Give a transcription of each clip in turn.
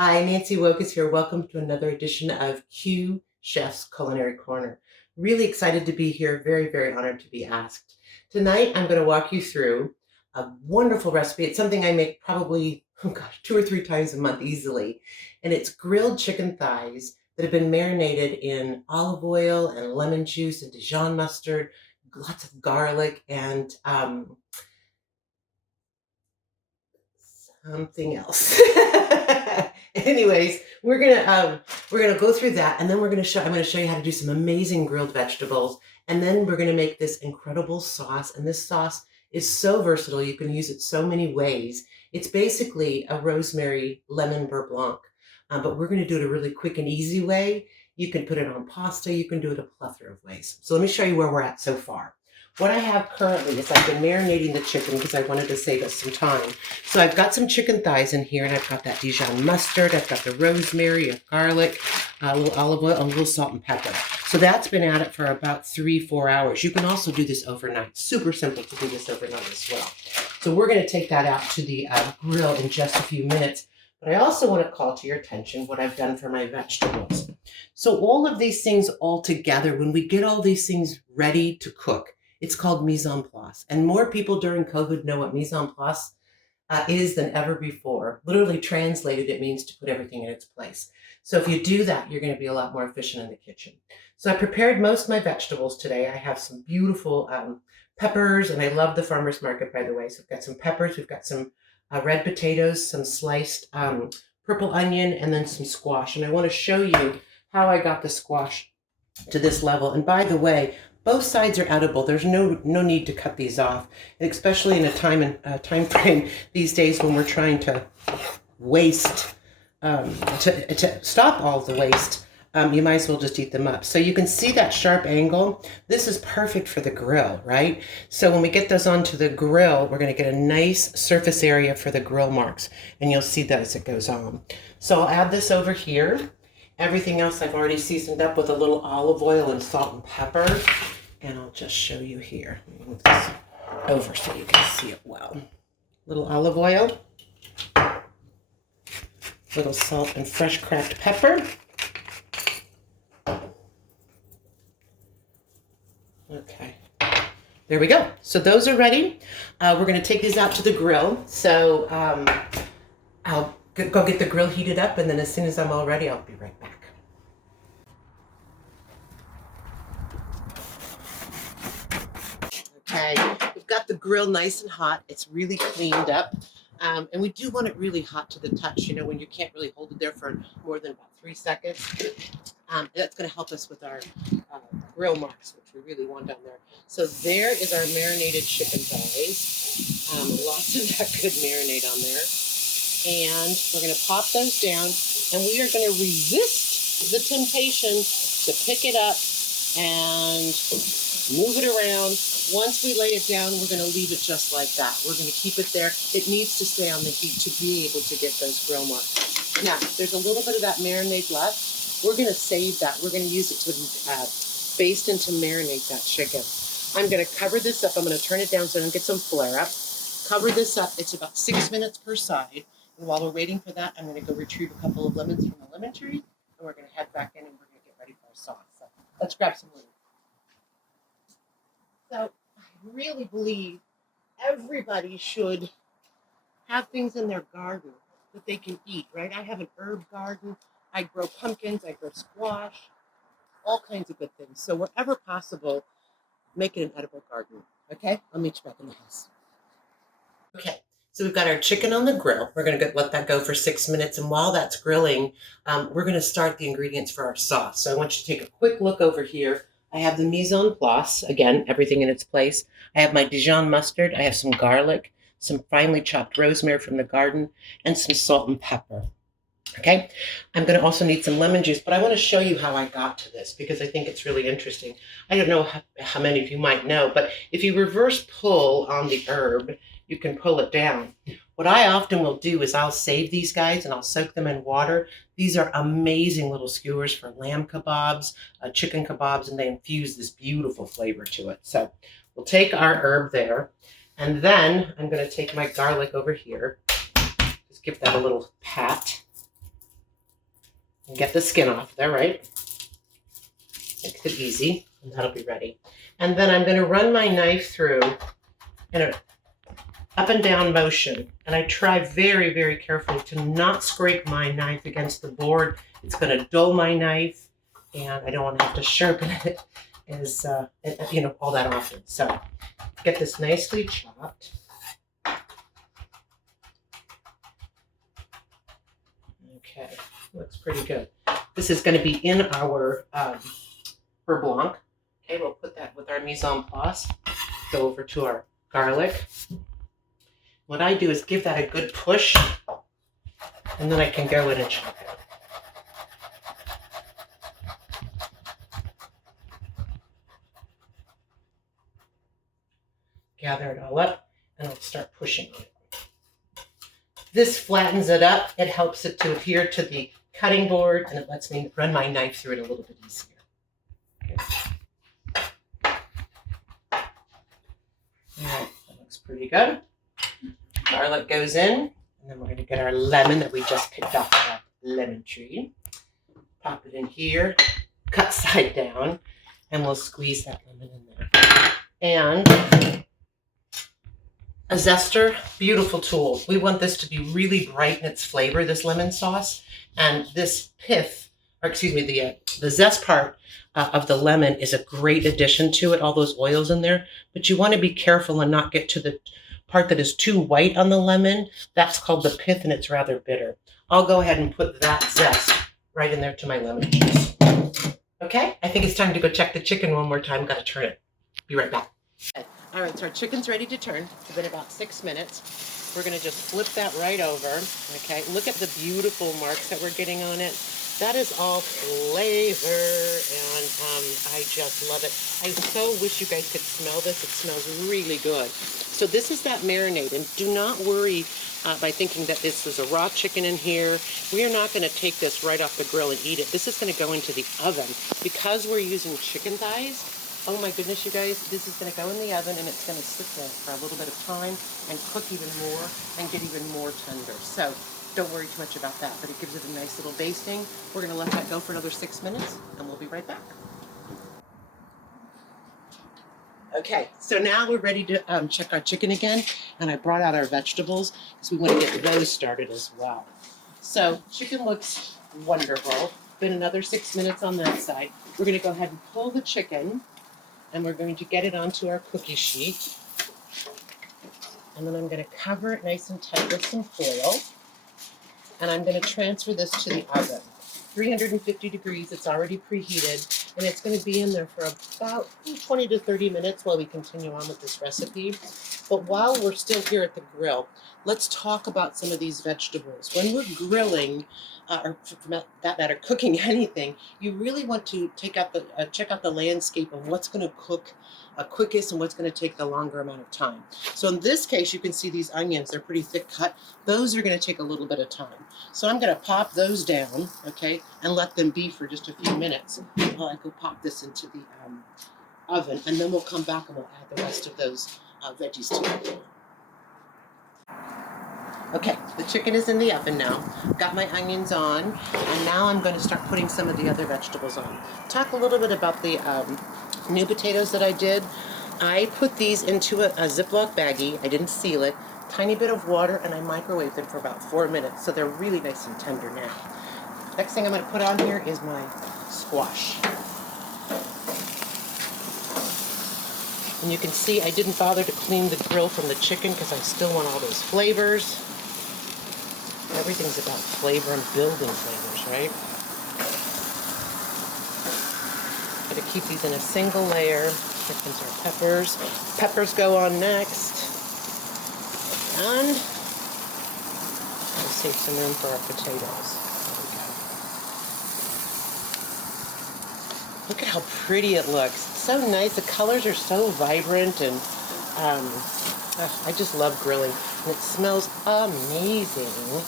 Hi, Nancy Wokas here. Welcome to another edition of QChefs Culinary Corner. Really excited to be here. Very, very honored to be asked. Tonight, I'm going to walk you through a wonderful recipe. It's something I make probably, 2 or 3 times a month easily. And it's grilled chicken thighs that have been marinated in olive oil and lemon juice and Dijon mustard, lots of garlic, and something else. Anyways, we're gonna go through that, and then I'm gonna show you how to do some amazing grilled vegetables, and then we're gonna make this incredible sauce. And this sauce is so versatile; you can use it so many ways. It's basically a rosemary lemon beurre blanc, but we're gonna do it a really quick and easy way. You can put it on pasta. You can do it a plethora of ways. So let me show you where we're at so far. What I have currently is I've been marinating the chicken because I wanted to save us some time. So I've got some chicken thighs in here, and I've got that Dijon mustard, I've got the rosemary, a garlic, a little olive oil, a little salt and pepper. So that's been at it for about 3-4 hours. You can also do this overnight. Super simple to do this overnight as well. So we're going to take that out to the grill in just a few minutes. But I also want to call to your attention what I've done for my vegetables. So all of these things all together, when we get all these things ready to cook, it's called mise en place. And more people during COVID know what mise en place is than ever before. Literally translated, it means to put everything in its place. So if you do that, you're going to be a lot more efficient in the kitchen. So I prepared most of my vegetables today. I have some beautiful peppers, and I love the farmer's market, by the way. So we've got some peppers, we've got some red potatoes, some sliced purple onion, and then some squash. And I want to show you how I got the squash to this level. And by the way, both sides are edible. There's no need to cut these off, and especially in a time frame these days when we're trying to waste, to stop all the waste. You might as well just eat them up. So you can see that sharp angle. This is perfect for the grill, right? So when we get those onto the grill, we're going to get a nice surface area for the grill marks, and you'll see that as it goes on. So I'll add this over here. Everything else I've already seasoned up with a little olive oil and salt and pepper. And I'll just show you here. Let me move this over so you can see it well. Little olive oil, little salt and fresh cracked pepper. Okay, there we go. So those are ready. We're going to take these out to the grill. So I'll go get the grill heated up, and then as soon as I'm all ready, I'll be right back. Okay, we've got the grill nice and hot. It's really cleaned up. And we do want it really hot to the touch, when you can't really hold it there for more than about 3 seconds. That's going to help us with our grill marks, which we really want down there. So there is our marinated chicken thighs. Lots of that good marinade on there. And we're going to pop those down, and we are going to resist the temptation to pick it up and move it around. Once we lay it down, we're going to leave it just like that. We're going to keep it there. It needs to stay on the heat to be able to get those grill marks. Now, there's a little bit of that marinade left. We're going to save that. We're going to use it to baste and to marinate that chicken. I'm going to cover this up. I'm going to turn it down so I don't get some flare up. Cover this up. It's about 6 minutes per side. And while we're waiting for that, I'm going to go retrieve a couple of lemons from the lemon tree, and we're going to head back in and we're going to get ready for our sauce. So let's grab some lemons. So I really believe everybody should have things in their garden that they can eat, right? I have an herb garden. I grow pumpkins. I grow squash, all kinds of good things. So wherever possible, make it an edible garden. Okay? I'll meet you back in the house. Okay. So we've got our chicken on the grill. We're going to let that go for 6 minutes. And while that's grilling, we're going to start the ingredients for our sauce. So I want you to take a quick look over here. I have the mise en place. Again, everything in its place. I have my Dijon mustard. I have some garlic, some finely chopped rosemary from the garden, and some salt and pepper. Okay, I'm going to also need some lemon juice, but I want to show you how I got to this because I think it's really interesting. I don't know how many of you might know, but if you reverse pull on the herb, you can pull it down. What I often will do is I'll save these guys and I'll soak them in water. These are amazing little skewers for lamb kebabs, chicken kebabs, and they infuse this beautiful flavor to it. So we'll take our herb there, and then I'm going to take my garlic over here. Just give that a little pat. And get the skin off there, right? Makes it easy, and that'll be ready. And then I'm going to run my knife through in an up and down motion. And I try very, very carefully to not scrape my knife against the board. It's going to dull my knife, and I don't want to have to sharpen it as, all that often. So get this nicely chopped. Okay, looks pretty good. This is going to be in our beurre blanc. Okay, we'll put that with our mise en place. Go over to our garlic. What I do is give that a good push, and then I can go in and chop it. Gather it all up, and I'll start pushing it. This flattens it up. It helps it to adhere to the cutting board, and it lets me run my knife through it a little bit easier. Okay. All right, that looks pretty good. Garlic goes in, and then we're going to get our lemon that we just picked off our lemon tree. Pop it in here, cut side down, and we'll squeeze that lemon in there. And a zester, beautiful tool. We want this to be really bright in its flavor, this lemon sauce. And this pith, or excuse me, the zest part of the lemon is a great addition to it, all those oils in there. But you want to be careful and not get to the part that is too white on the lemon. That's called the pith, and it's rather bitter. I'll go ahead and put that zest right in there to my lemon juice. Okay, I think it's time to go check the chicken one more time. Got to turn it. Be right back. All right, so our chicken's ready to turn. It's been about 6 minutes. We're going to just flip that right over. Okay, look at the beautiful marks that we're getting on it. That is all flavor, and I just love it. I so wish you guys could smell this. It smells really good. So this is that marinade, and do not worry by thinking that this is a raw chicken in here. We are not going to take this right off the grill and eat it. This is going to go into the oven. Because we're using chicken thighs, oh my goodness, you guys, this is going to go in the oven, and it's going to sit there for a little bit of time and cook even more and get even more tender. So don't worry too much about that, but it gives it a nice little basting. We're going to let that go for another 6 minutes, and we'll be right back. Okay, so now we're ready to check our chicken again, and I brought out our vegetables because we want to get those started as well. So chicken looks wonderful. Been another 6 minutes on that side. We're going to go ahead and pull the chicken, and we're going to get it onto our cookie sheet. And then I'm going to cover it nice and tight with some foil. And I'm going to transfer this to the oven. 350 degrees, it's already preheated, and it's going to be in there for about 20 to 30 minutes while we continue on with this recipe. But while we're still here at the grill, let's talk about some of these vegetables. When we're grilling, or for that matter, cooking anything, you really want to check out the landscape of what's going to cook quickest and what's going to take the longer amount of time. So in this case, you can see these onions, they're pretty thick cut. Those are going to take a little bit of time. So I'm going to pop those down, okay, and let them be for just a few minutes while I go pop this into the oven, and then we'll come back and we'll add the rest of those veggies to it. Okay, the chicken is in the oven now. Got my onions on, and now I'm going to start putting some of the other vegetables on. Talk a little bit about the new potatoes that I did. I put these into a Ziploc baggie. I didn't seal it. Tiny bit of water, and I microwaved them for about 4 minutes, so they're really nice and tender now. Next thing I'm going to put on here is my squash. And you can see I didn't bother to clean the grill from the chicken because I still want all those flavors. Everything's about flavor and building flavors, right? Got to keep these in a single layer. Here comes our peppers. Peppers go on next. And we'll save some room for our potatoes. There we go. Look at how pretty it looks. So nice. The colors are so vibrant, and I just love grilling. And it smells amazing.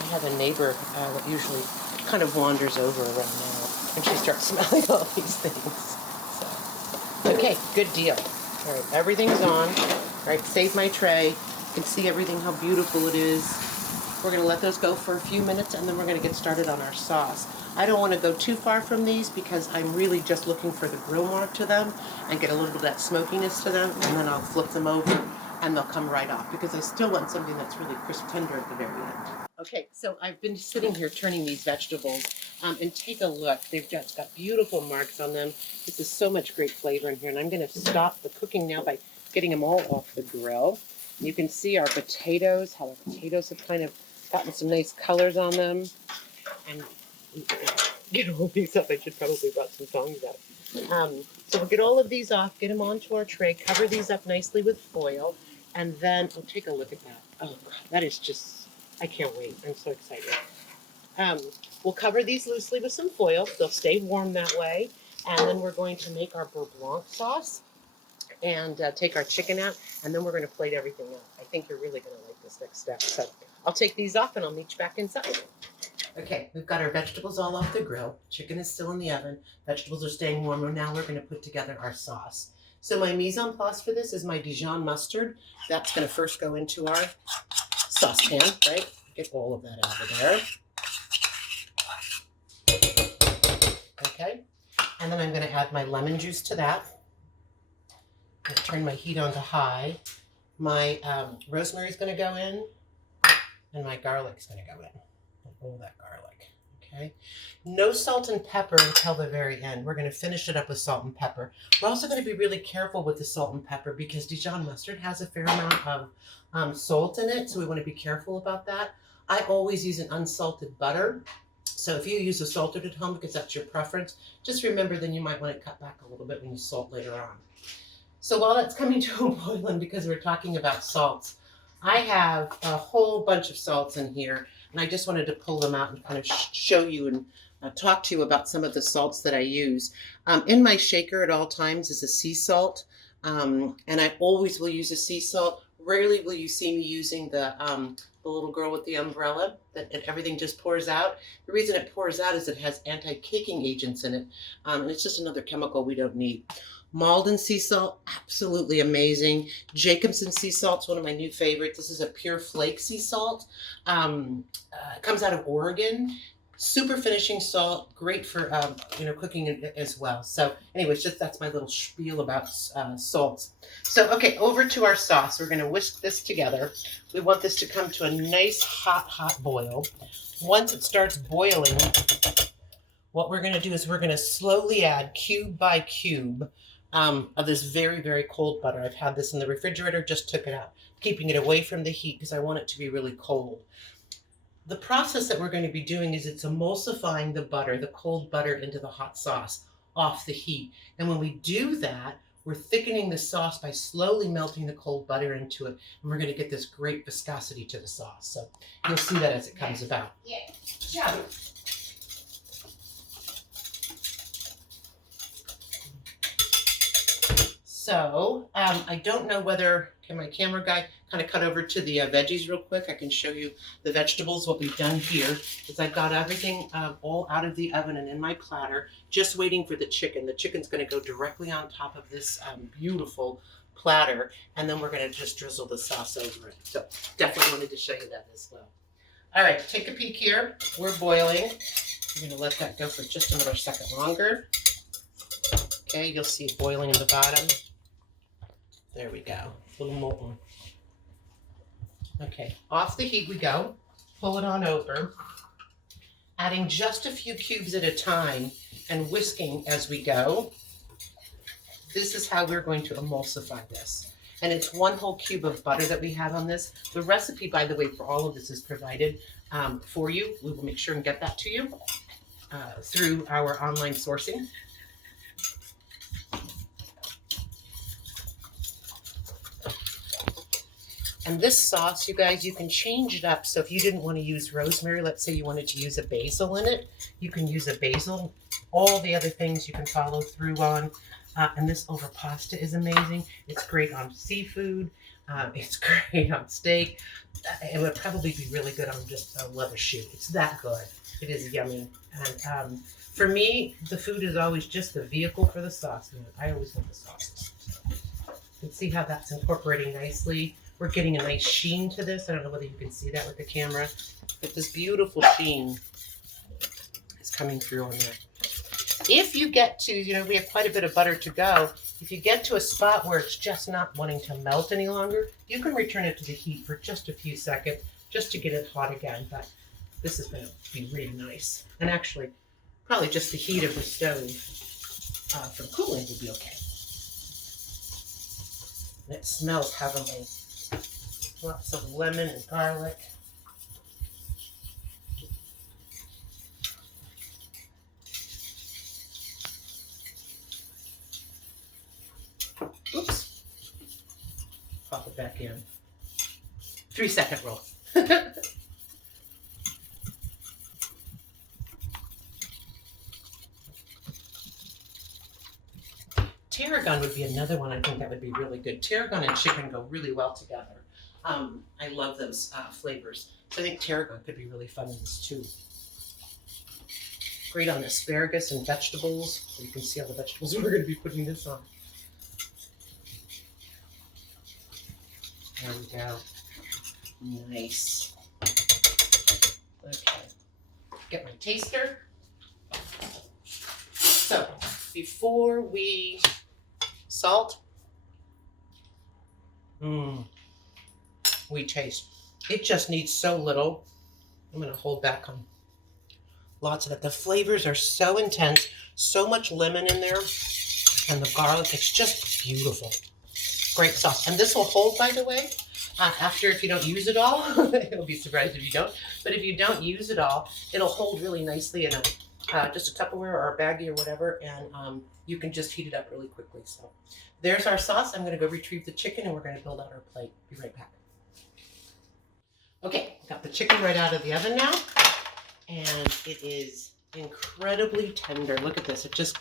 I have a neighbor that usually kind of wanders over around now, and she starts smelling all these things. So, okay, good deal. All right, everything's on. All right, save my tray. You can see everything, how beautiful it is. We're going to let those go for a few minutes, and then we're going to get started on our sauce. I don't want to go too far from these because I'm really just looking for the grill mark to them and get a little bit of that smokiness to them, and then I'll flip them over and they'll come right off because I still want something that's really crisp tender at the very end. Okay, so I've been sitting here turning these vegetables, and take a look. They've just got beautiful marks on them. This is so much great flavor in here, and I'm going to stop the cooking now by getting them all off the grill. You can see our potatoes, how the potatoes have kind of gotten some nice colors on them. And get all these up. I should probably brought some tongs out. So we'll get all of these off, get them onto our tray, cover these up nicely with foil, and then we'll take a look at that. Oh, God, that is just, I can't wait. I'm so excited. We'll cover these loosely with some foil. They'll stay warm that way. And then we're going to make our beurre blanc sauce and take our chicken out, and then we're going to plate everything up. I think you're really going to like this next step. So I'll take these off and I'll meet you back inside. Okay, we've got our vegetables all off the grill. Chicken is still in the oven. Vegetables are staying warm. And now we're going to put together our sauce. So my mise en place for this is my Dijon mustard. That's going to first go into our saucepan, right? Get all of that out of there. Okay, and then I'm going to add my lemon juice to that. I'm going to turn my heat on to high. My rosemary is going to go in, and my garlic is going to go in. All that garlic, okay? No salt and pepper until the very end. We're going to finish it up with salt and pepper. We're also going to be really careful with the salt and pepper because Dijon mustard has a fair amount of salt in it, so we want to be careful about that. I always use an unsalted butter. So if you use a salted at home because that's your preference, just remember then you might want to cut back a little bit when you salt later on. So while that's coming to a boil, because we're talking about salts, I have a whole bunch of salts in here, and I just wanted to pull them out and kind of show you and talk to you about some of the salts that I use. In my shaker at all times is a sea salt, and I always will use a sea salt. Rarely will you see me using the little girl with the umbrella that everything just pours out. The reason it pours out is it has anti-caking agents in it, and it's just another chemical we don't need. Malden sea salt, absolutely amazing. Jacobsen sea salt's one of my new favorites. This is a pure flake sea salt. It comes out of Oregon. Super finishing salt, great for cooking as well. So anyways, just that's my little spiel about salts. So okay, over to our sauce. We're going to whisk this together. We want this to come to a nice hot boil. Once it starts boiling, what we're going to do is we're going to slowly add cube by cube of this very, very cold butter. I've had this in the refrigerator, just took it out, keeping it away from the heat because I want it to be really cold. The process that we're going to be doing is it's emulsifying the butter, the cold butter, into the hot sauce off the heat. And when we do that, we're thickening the sauce by slowly melting the cold butter into it. And we're going to get this great viscosity to the sauce. So you'll see that as it comes about. Yeah. So I don't know whether, can my camera guy kind of cut over to the veggies real quick? I can show you the vegetables. What we've done here is I've got everything all out of the oven and in my platter, just waiting for the chicken. The chicken's going to go directly on top of this beautiful platter, and then we're going to just drizzle the sauce over it. So definitely wanted to show you that as well. All right, take a peek here. We're boiling. I'm going to let that go for just another second longer. Okay, you'll see it boiling in the bottom. There we go, a little molten. Okay, off the heat we go. Pull it on over. Adding just a few cubes at a time and whisking as we go. This is how we're going to emulsify this. And it's 1 whole cube of butter that we have on this. The recipe, by the way, for all of this is provided for you. We will make sure and get that to you through our online sourcing. And this sauce, you guys, you can change it up. So if you didn't want to use rosemary, let's say you wanted to use a basil in it, you can use a basil. All the other things you can follow through on. And this over pasta is amazing. It's great on seafood. It's great on steak. It would probably be really good on just a leather shoe. It's that good. It is yummy. And for me, the food is always just the vehicle for the sauce. I always want the sauces. You can see how that's incorporating nicely we're getting a nice sheen to this. I don't know whether you can see that with the camera, but this beautiful sheen is coming through on there. If you get to, we have quite a bit of butter to go. If you get to a spot where it's just not wanting to melt any longer, you can return it to the heat for just a few seconds just to get it hot again. But this is going to be really nice. And actually, probably just the heat of the stove from cooling will be okay. And it smells heavenly. Lots of lemon and garlic. Oops. Pop it back in. 3-second roll. Tarragon would be another one I think that would be really good. Tarragon and chicken go really well together. I love those flavors. So I think tarragon could be really fun in this too. Great on asparagus and vegetables. So you can see all the vegetables we're going to be putting this on. There we go. Nice. Okay. Get my taster. So before we salt, we taste. It just needs so little. I'm going to hold back on lots of it. The flavors are so intense, so much lemon in there, and the garlic. It's just beautiful. Great sauce. And this will hold, by the way, after if you don't use it all. You'll be surprised if you don't. But if you don't use it all, it'll hold really nicely in a just a Tupperware or a baggie or whatever, and you can just heat it up really quickly. So there's our sauce. I'm going to go retrieve the chicken, and we're going to build out our plate. Be right back. Okay, got the chicken right out of the oven now, and it is incredibly tender. Look at this. It just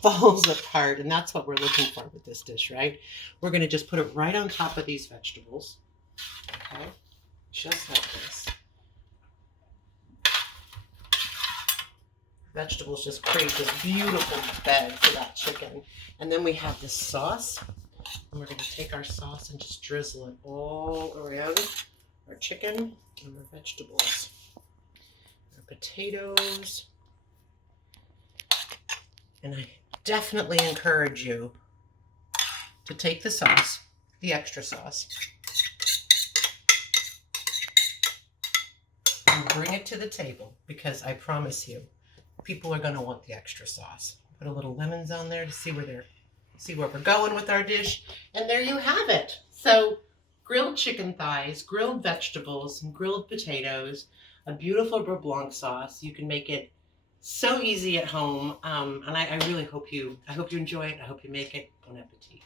falls apart, and that's what we're looking for with this dish, right? We're going to just put it right on top of these vegetables. Okay, just like this. Vegetables just create this beautiful bed for that chicken. And then we have this sauce, and we're going to take our sauce and just drizzle it all around our chicken and our vegetables, our potatoes. And I definitely encourage you to take the sauce, the extra sauce, and bring it to the table, because I promise you, people are going to want the extra sauce. Put a little lemons on there to see where we're going with our dish. And there you have it. So grilled chicken thighs, grilled vegetables, and grilled potatoes, a beautiful beurre blanc sauce. You can make it so easy at home. And I really hope you enjoy it. I hope you make it. Bon appetit.